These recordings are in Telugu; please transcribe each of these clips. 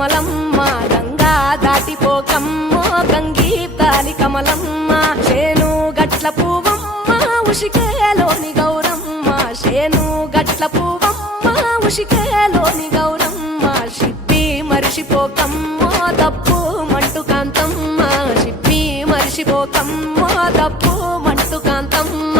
కమలమ్మ గంగా దాటిపోకమ్మో గంగీతాలి కమలమ్మ శేను గట్ల పువ్వమ్మ ఉషికేలోని గౌరమ్మ శేను గట్ల పువ్వమ్మ ఉషికేలోని గౌరమ్మ షిప్పి మరిషిపోకమ్మో తప్పు మంటు కాంతమ్మ షిప్పి మరిషిపోకమ్మో తప్పు మంటు కాంతమ్మ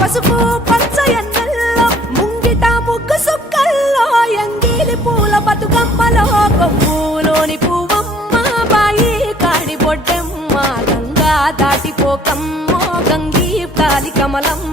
పసుపు పచ్చ ఎన్నెల్లో ముంగిట ముగ్గు సుక్కల్లో ఎంగిలి పూల బతుకమ్మలో కొమ్ములోని పువ్వమ్మ బాయి కాడి బొడ్డెమ్మ గంగా దాటిపోకమ్మో గంగీ తాలి కమలమ్మ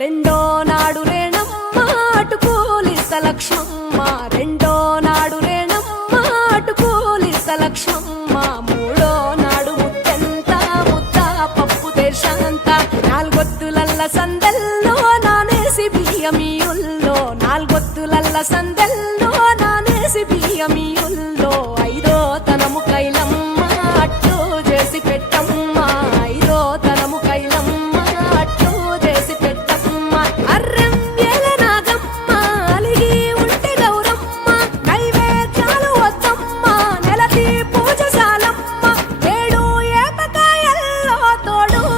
రెండో నాడు రేణమ్మ అటుకూలిస్త లక్ష్మమ్మ రెండో నాడు రేణమ్మ అటుకూలిస్త లక్ష్మమ్మ మూడో నాడు ముత్తెంత ముద్ద పప్పు దేశంత నాలుగొత్తులల్ల సందెల్లో నానేసి బియ్యమియుల్లో నాలుగొత్తులల్ల సందెల్లో